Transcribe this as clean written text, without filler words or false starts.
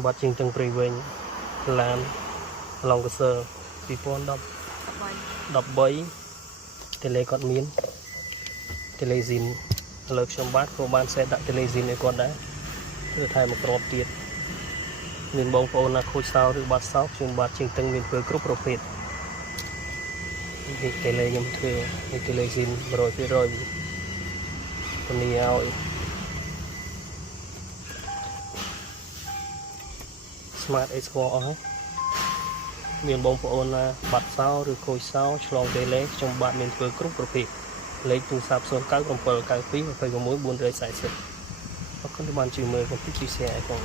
ខ្ញុំបាត់ជាងទាំងព្រៃវិញឡានឡុងកសើ2013 tele គាត់មាន tele zin ឥឡូវខ្ញុំបាទក៏បានសេតដាក់ tele zin ឲ្យគាត់ដែរគឺថែមមកក្របទៀតមានបងប្អូនណាខូចសោឬបាត់សោខ្ញុំបាទជាងទាំងមានធ្វើគ្រប់ប្រភេទនេះ tele ខ្ញុំធ្វើនេះ tele zin 100%ពនីឲ្យ Smart X ស្គាល់អស់ហើយមានបងប្អូនណាបាត់សោឬខូចសោឆ្លង tele ខ្ញុំបាទមានធ្វើគ្រប់ប្រភេទលេខទូរស័ព្ទ 097792 26440 អរគុណដែលបានជួយមើលកុំភ្លេច share ឲ្យផង